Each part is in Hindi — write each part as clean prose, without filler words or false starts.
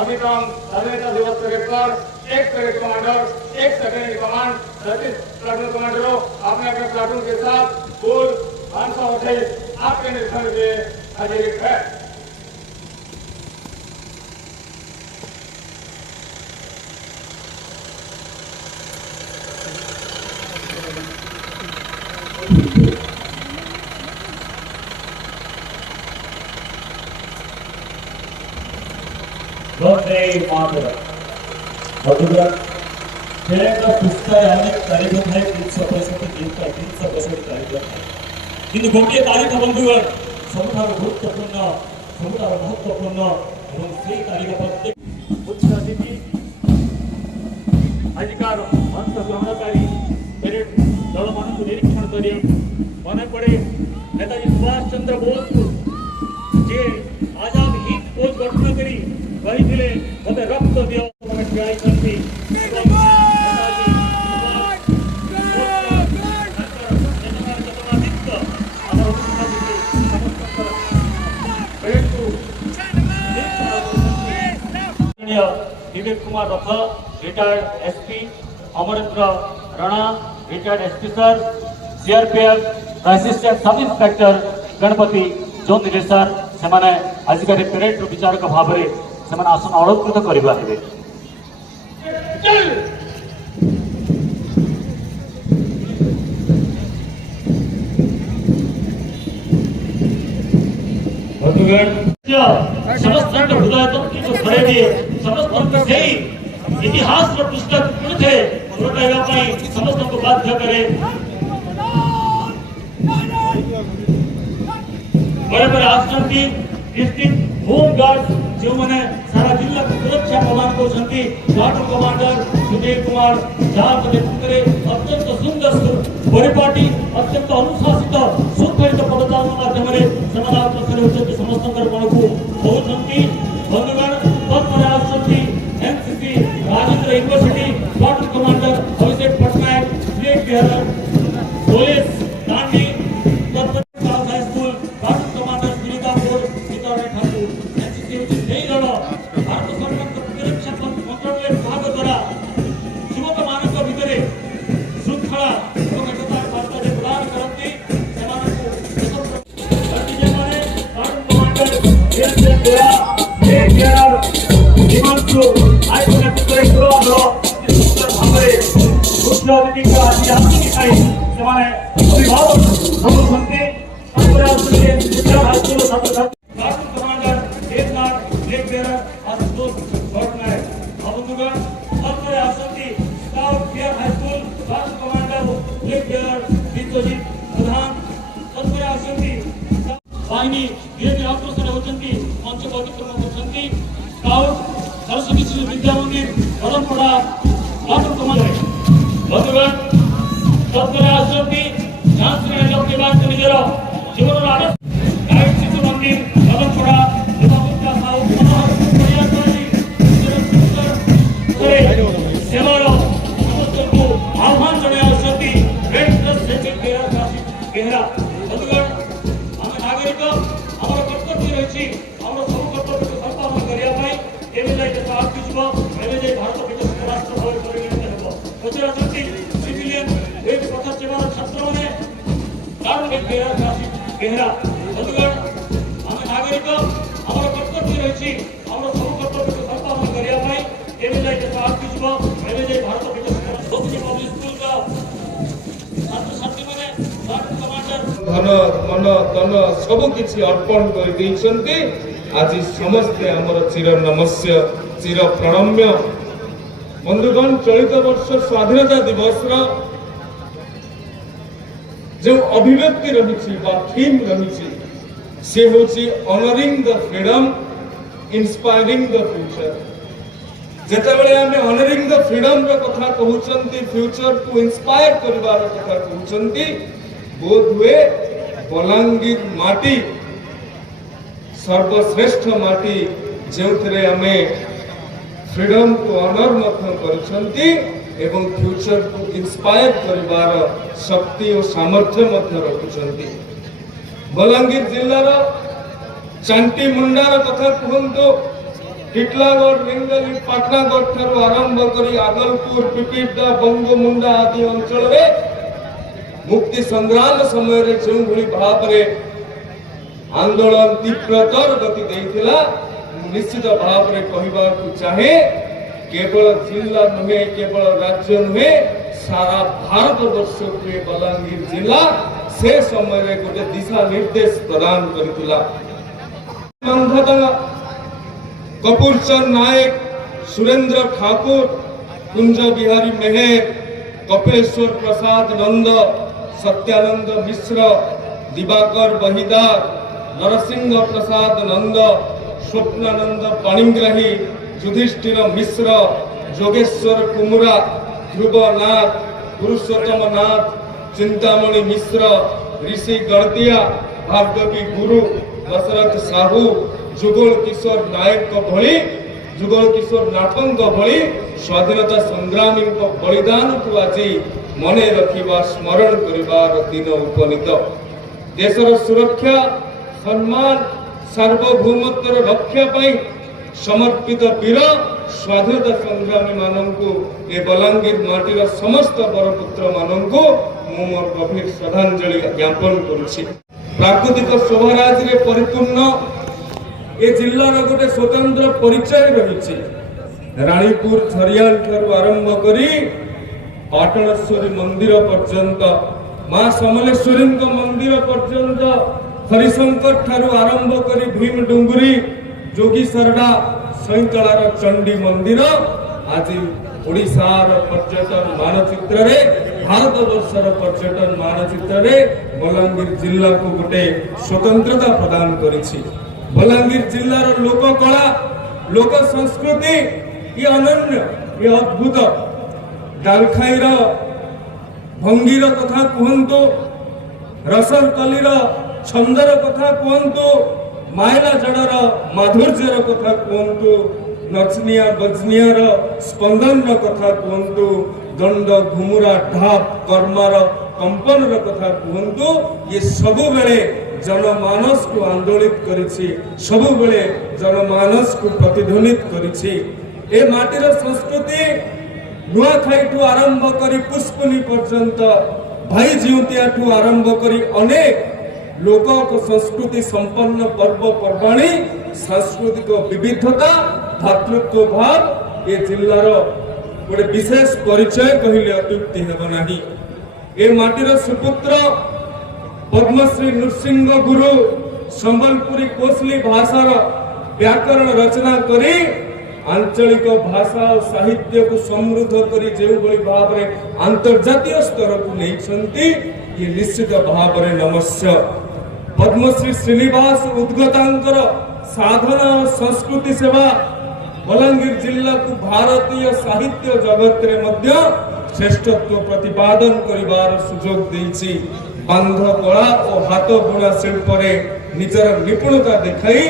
अधिक्रम स्वाधीनता दिवस पर एक ब्रिगेड कमांडर, एक सेकेंडरी कमांड, 36 प्लाटून कमांडरों अपने अपने प्लाटून के साथ कुल 528 आपके निरीक्षण के हाजिर है। वंदे मातरम। बंधुगण, खेळाचा पुस्तकाय अनेक कार्यक्रम है 365 कार्यक्रम है কিন্তু গোটিয়ে তারিখ বন্ধুগণ ସବୁଠାରୁ ଗୁରୁତ୍ୱପୂର୍ଣ୍ଣ ସବୁଠାରୁ ମହତ୍ୱପୂର୍ଣ୍ଣ ଏବଂ সেই ତାରିଖ ପ୍ରତ୍ୟେକ ମୁଖ୍ୟ ଅତିଥି ଆଜିକାର ଅଂଶଗ୍ରହଣକାରୀ ପେରେଡ୍ ଦଳମାନଙ୍କୁ ନିରୀକ୍ଷଣ କରି ମନେ ପଡ଼େ ନେତାଜୀ ସୁଭାଷ ଚନ୍ଦ୍ର ବୋଷଙ୍କୁ ଯେ ଆଜାଦ ହିନ୍ଦ ଫୌଜ ଗଠନ କରି କହିଥିଲେ ମୋତେ ରକ୍ତ ଦିଅ ଠିଆଇଛନ୍ତି ଏବଂ Vivek Kumar Rath retired SP, Amarendra Rana retired SP sir, CRPF assistant sub inspector Ganapati जोन निदेशक से आजिकार पेरेड विचारक भाव में से आसन अलंकृत करेंगे। समस्त हृदय समस्त इतिहास पुस्तक पुणे उलटाइवा समस्त को बाध्य करे। बड़े बड़े आसुँच डिस्ट्रिक्ट होम गार्ड जो मैंने सारा जिला को सुरक्षा प्रदान कर प्लाटून कमांडर सुधीर कुमार जहाँ नेतृत्व अत्यंत सुंदर परिपाटी अत्यंत अनुशासित सुखलित पदचालन माध्यम समस्त मन को कहते बंधुगण तत्पर NCC Rajendra university platoon commander Abhishek Patnaik state Bihar police Dandi high school କିନ୍ତୁ ଆଇନ ନେତୃତ୍ୱରେ ଯୁବ ଦଳ ସୁନ୍ଦର ଭାବରେ ମୁଖ୍ୟ ଅତିଥିଙ୍କ ଆଜି ଆସିକି ଖାଇ ସେମାନେ ଅଭିଭାବକ କରୁଛନ୍ତି। ତାପରେ ଆସୁଛନ୍ତି ବିଦ୍ୟା ହାଇସ୍କୁଲ ଛାତ୍ରଛାତ୍ରୀ platoon commander Debnath lecturer Ashutosh Pattnaik ବନ୍ଧୁଗଣ। ତାପରେ ଆସନ୍ତି scout Bihar high school platoon commander lecturer Biswajit Pradhan. ତାପରେ ଆସନ୍ତି ବାହିନୀ ଧୀରେ ଧୀରେ ଅଗ୍ରସର ହେଉଛନ୍ତି, ମଞ୍ଚ ଅତିକ୍ରମ କରୁଛନ୍ତି। ସ୍କାଉଟ ସରସ୍ୱତୀ ଶିଶୁ ବିଦ୍ୟା ମନ୍ଦିର ବରମପଡ଼ା ପ୍ଲାଟୁନ କମାଣ୍ଡର ବନ୍ଧୁଗଣ। ତାପରେ ଆସନ୍ତି ଝାନ୍ସୀ ଲକ୍ଷ୍ମୀ ବାଙ୍କ ନିଜର ଜୀବନର ଆଦର୍ଶ ଗାଇଡ ଶିଶୁ ମନ୍ଦିର ବରମପଡ଼ା ଦେବଗୁପ୍ତା ସାହୁ ମନୋହର ପରିବାର କରି ସେବାର ସମସ୍ତଙ୍କୁ ଆହ୍ୱାନ ଜଣାଇ ଆସୁଛନ୍ତି ରେଡ କ୍ରସ ବେହେରା। ବନ୍ଧୁଗଣ, ଆମେ ନାଗରିକ, ଆମର କର୍ତ୍ତବ୍ୟ ରହିଛି, ଆମର ସବୁ କର୍ତ୍ତବ୍ୟକୁ ସମ୍ପାଦନ କରିବା ପାଇଁ ଏବେ ଯାଇ ଦେଶ ଆଗକୁ ଯିବ, ଏବେ ଯାଇ ଭାରତ ବିକଶିତ ରାଷ୍ଟ୍ର ଭାବରେ ପରିଗଣିତ ହେବ। ପଛରେ ଅଛନ୍ତି ସିଭିଲିୟନ ଏହି ପଥ ସେବାର ଛାତ୍ରମାନେ ବେହେରା। ବନ୍ଧୁଗଣ, ଆମେ ନାଗରିକ, ଆମର କର୍ତ୍ତବ୍ୟ ରହିଛି, ଆମର ସବୁ କର୍ତ୍ତବ୍ୟକୁ ସମ୍ପାଦନ କରିବା ପାଇଁ ଏବେ ଯାଇ ଦେଶ ଆଗକୁ ଯିବ, ଏବେ ଯାଇ ଭାରତ ବିକଶିତ ପବ୍ଲିକ ସ୍କୁଲର ଛାତ୍ରଛାତ୍ରୀମାନେ ପ୍ଲାଟୁନ କମାଣ୍ଡର धन मन तन सब किछि अर्पण कर देइछन्ति। आज समस्ते हमर चिर नमस्य चिर प्रणम्य। बंधुगण, चलित वर्ष स्वाधीनता दिवस जो अभिव्यक्ति रही बा थीम रही से होची honouring the freedom inspiring the future. जेतेबेले आमे ऑनरिंग द फ्रीडम रे कथा कहउचंती, फ्यूचर को इंस्पायर करबार कथा कहउचंती, बोध हुए बलांगीर माटी सर्वश्रेष्ठ माटी जो आमे फ्रीडम को ऑनर करछंती एवं फ्यूचर को इंस्पायर करिवार शक्ति और सामर्थ्य रखुचंती। बलांगीर जिल्लार चांटी मुंडार कथा कहंतो, टिटलागढ़ लिंगली पाटनागढ़ ठारू आरंभ करी आगलपुर पिपिडा बंगमुंडा आदि अंचल रे मुक्ति संग्राम समय रे जो भली भाव रे आंदोलन तीव्रतर गति देइथिला, निश्चित भाव रे कहिबा को चाहे केवल जिला नुहे, केवल राज्य नुहे, सारा भारत वर्ष के बलांगीर जिला से समय रे गोटे दिशा निर्देश प्रदान करथिला। कपूर चंद नायक, सुरेंद्र ठाकुर, कुंज बिहारी मेहर, कपिलेश्वर प्रसाद नंद, सत्यानंद मिश्र, दिवाकर बहिदार, नरसिंह प्रसाद नंद, स्वप्नानंद पाणिग्राही, युधिष्ठिर मिश्र, जोगेश्वर कुमुरा, ध्रुवनाथ, पुरुषोत्तम नाथ, चिंतामणि मिश्र, ऋषि गड़तिया, भार्गवी गुरु, दशरथ साहू, जुगल किशोर नायक भली, जुगल किशोर नाथंक भली स्वाधीनता संग्रामी बलिदान को आज मने रखिबा स्मरण करिबार दिन उपनीत। देशर सुरक्षा सम्मान सार्वभौमत्वर रक्षा पाई समर्पित वीर स्वाधीनता संग्रामी माननकु ए बलांगीर माटीर समस्त बरपुत्र माननकु मु मोर गभीर श्रद्धांजलि ज्ञापन करुछि। प्राकृतिक शोभाराज रे परिपूर्ण ए जिल्लार गोटे स्वतंत्र परिचय रही। रानीपुर झरियाल ठारू आरंभ करी पाटणेश्वरी मंदिर पर्यंत, मां समलेश्वरी मंदिर पर्यंत, हरिशंकर ठारू आरंभ करी भीम डुंगरी, जोगी सरडा, सैंतलार चंडी मंदिर आज ओडिशार पर्यटन मानचित्र रे, भारत वर्षर पर्यटन मानचित्र रे बलांगीर जिल्ला को गोटे स्वतंत्रता प्रदान करिछि। बलांगीर जिल्लार लोक कला, लोक संस्कृति ये अनन्य, ये अद्भुत। डालखाईर भंगीर कथा कहंतु, रसरकलीर छंदर कथा कहंतु, मायला जड़र माधुर्यर कथा कहंतु, नचनिया बजनियार स्पंदन कथा कहंतु, दंड घुमुरा ढाप कर्मार कंपन कथा कहंतु, ये सबु बेले जनमानस को आंदोलित करिछि, सबु बेले जनमानस को प्रतिध्वनित करिछि। ए माटीर संस्कृति नुआखाई ठू आरंभ करी पुष्पनी पर्यंत, भाई जिउतिया ठू आरंभ करी अनेक लोक संस्कृति संपन्न पर्व पर्वाणी, सांस्कृतिक विविधता, भातृत्व भाव ए जिल्लार गोटे विशेष परिचय कहले अत्युक्ति हेब नाही। ए माटीर सुपुत्र पद्मश्री नृसिंह गुरु संबलपुरी कोसली भाषार व्याकरण रचना करी आंचलिक भाषा और साहित्य को समृद्ध करी जो भाव में अंतर्जातीय स्तर को नहीं ये निश्चित भाव में नमस्य। पद्मश्री श्रीनिवास उद्गतांकर साधना और संस्कृति सेवा बलांगीर जिला को भारतीय साहित्य जगत रे मध्य श्रेष्ठत्व प्रतिपादन करिवार सुजोग देछि। बांध कला और हाथ बुणा शिल्प रे निजर निपुणता देखाई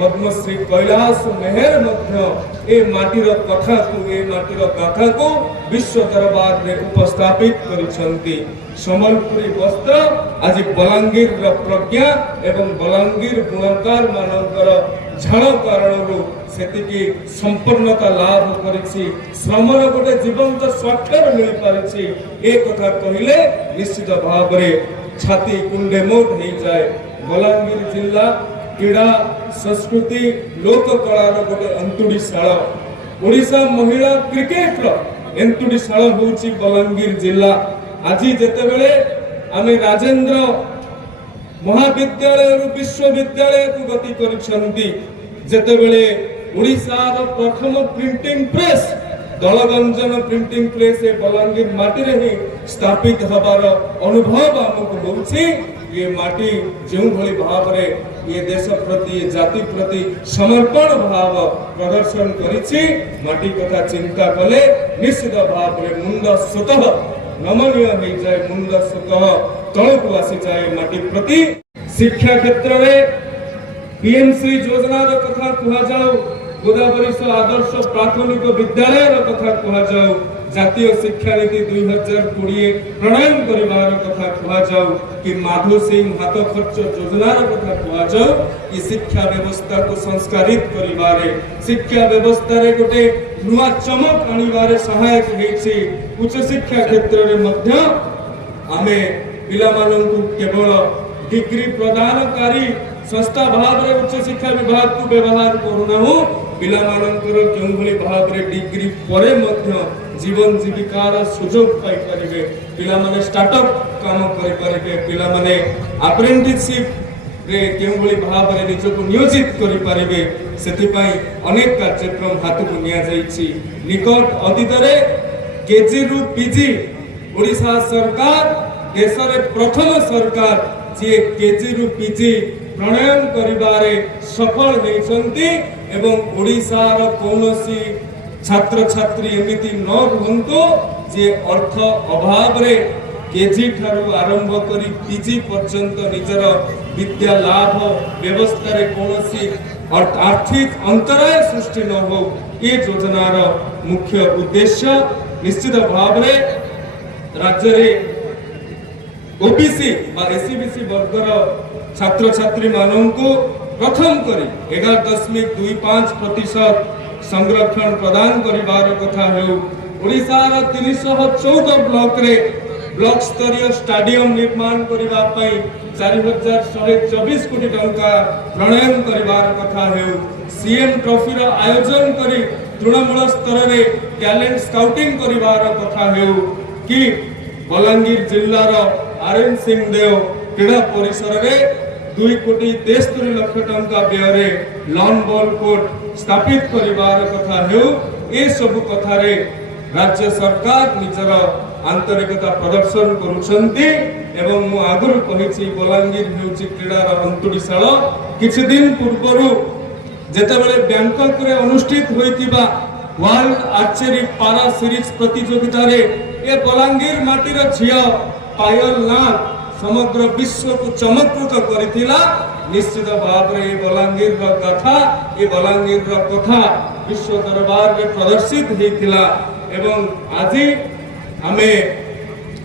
पद्मश्री कैलाश मेहर मध्य ए माटीर कथा को ए माटीर गाथा को विश्व दरबार में उपस्थापित करिसंती। संबलपुरी वस्त्र आज बलांगीर प्रज्ञा एवं बलांगीर गुणकार मानकर झाड़ कारण सेतिकी संपूर्णता लाभ करिछि। श्रमर गोटे जीवंत स्वाक्षर मिल पारिछि ए कथा कहिले निश्चित भाव में छाती कुंडे मोट हो जाए। बलांगीर जिला क्रीड़ा संस्कृति लोक कलार गोटे अंतुड़ीशाला ओडिशा महिला क्रिकेट एंतुड़ीशाला होउछि बलांगीर जिला। आज जेतेबेले आमे राजेंद्र महाविद्यालय विश्वविद्यालय को गति करिसंती जेतेबेले ओडिशार प्रथम printing press Dalganjan printing press ए बलांगीर माटी रे ही स्थापित हबार अनुभव हमको होउछि। ये माटी जो भली भाव रे ये देश प्रति जाति प्रति समर्पण भाव प्रदर्शन करिछि माटी कथा चिंता कले निश्चित भाव रे मुंड स्वतः नमनीय हो जाए मुंड स्वतः तलकु आसी जाए माटी प्रति। शिक्षा क्षेत्र में पीएमसी योजना कथा कह जाओ गोदावरी आदर्श प्राथमिक विद्यालय कथा कह जाओ जातीय शिक्षा नीति 2020 प्रणयन करिवार कथा कह जाओ कि माधो सिंह हाथ खर्च योजना कथा कह जाओ कि शिक्षा व्यवस्था को संस्कारित करिवारे शिक्षा व्यवस्था रे गोटे नुआ चमक आनिवारे सहायक हेछि। उच्च शिक्षा क्षेत्र रे मध्य आमे पिला माननकु केवल डिग्री प्रदानकारी संस्था भाव रे उच्च शिक्षा विभाग को व्यवहार करूनाहु पिला माननकर केउ भली भाव रे डिग्री परे मध्य जीवन जीविकार सुजोग पाई परिबे पिला माने स्टार्टअप काम करि परिबे पिला माने अप्रेंटिसशिप रे केउ भली भाव रे निजको नियोजित करि परिबे सेति पई अनेक कार्यक्रम हाथ को निया जाईछि। निकट अतीत रे केजी रु पीजी ओडिशा सरकार देश रे प्रथम सरकार जे केजी रु पीजी प्रणयन करिबारे सफल हेइसंती एवं ओडिशार कोनोसी छात्र छात्री एमिति न रुहंतो जे अर्थ अभाव रे केजी ठारू आरंभ करी पीजी पर्यंत निजर विद्या लाभ व्यवस्था रे कोनोसी आर्थिक अंतराय सृष्टि न हो ये योजनार मुख्य उद्देश्य। निश्चित भाव रे राज्य रे ओबीसी बा एससीबीसी वर्गर छात्र छात्री माननको प्रथम करी 11.25% संरक्षण प्रदान करिवार कथा हेउ ओडिशार 314 ब्लॉक रे ब्लॉक स्तरीय स्टेडियम निर्माण करिवा पई 4124 कोटी टंका प्रणयन करिवार कथा हेउ सीएम ट्रॉफी रो आयोजन करी तृणमूल स्तर रे टैलेंट स्काउटिंग करिवार कथा हेउ कि बलांगीर जिल्लार आरएन सिंह देव क्रीड़ा परिसर रे 2.73 लाख टंका व्यय लॉन बॉल कोर्ट स्थापित करिवार कथा हेउ ए सब कथा रे राज्य सरकार निजर आंतरिकता प्रदर्शन करुछंती एवं मु आगुर कहिछि बलांगीर हेउछि क्रीडार अंतुड़ीशाला। किछि दिन पूर्वरु जेतेबेले बैंकॉक रे अनुष्ठित होइतिबा वर्ल्ड आर्चरी पारा सीरीज प्रतियोगिता रे ए बलांगीर माटीर झिया पायल नाथ समग्र विश्व को चमत्कृत करिथिला। निश्चित भाव रे बलांगीर रो कथा ए बलांगीर रो कथा विश्व दरबार रे प्रदर्शित हेतिला एवं आज हमें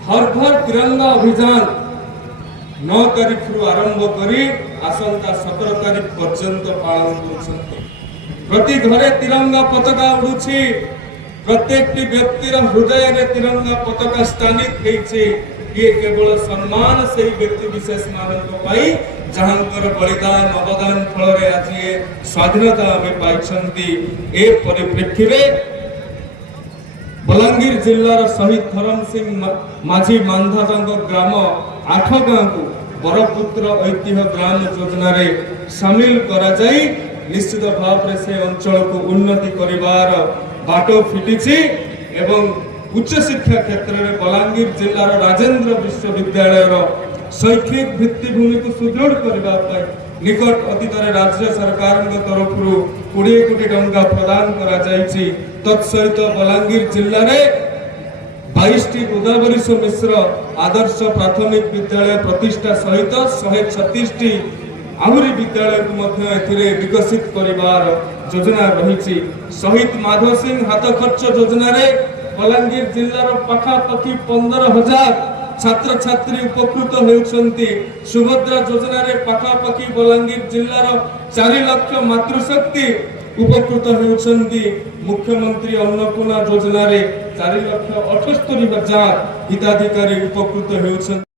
हर घर तिरंगा अभियान 9 तारीख रु आरंभ करी आसंता 17 तारीख पर्यंत पालन करुछंती। प्रति घरे तिरंगा पताका उडुछि प्रत्येक व्यक्तिर हृदय रे तिरंगा पताका स्थानित हेछि। ये केवल सम्मान से व्यक्ति विशेष मानक पाई जहांकर बलिदान अवदान फल आज ये स्वाधीनता आम पाई ए परिप्रेक्षी बलांगीर जिलार शहीद धरम सिंह माझी मांधाजंग ग्राम 8 गाँव को बरपुत्र ऐतिह्य ग्राम योजना रे शामिल करा जाई निश्चित भाव रे से अंचल को उन्नति करिवार बाटो फिटिछि एवं उच्च शिक्षा क्षेत्र में बलांगीर जिलार राजेंद्र विश्वविद्यालय शैक्षिक भित्तिभूमि को सुदृढ़ करने निकट अतीत राज्य सरकार तरफ 20 कोटी टंका प्रदान करा जायछि। तत्सहित बलांगीर जिले में 22टी गोदावरी मिश्र आदर्श प्राथमिक विद्यालय प्रतिष्ठा सहित 136टी आहरी विद्यालय को विकसित करिवार योजना रही। शहीद माधव सिंह हाथ खर्च योजना रे बलांगीर जिलार पाखापाखि 15,000 छात्र छात्री उपकृत होउछंती। सुभद्रा योजना रे पाखापाखि बलांगीर जिलार 4 लाख मातृशक्ति उपकृत होउछंती। मुख्यमंत्री अन्नपूर्णा योजना रे 4,78,000 हिताधिकारी उपकृत होउछंती।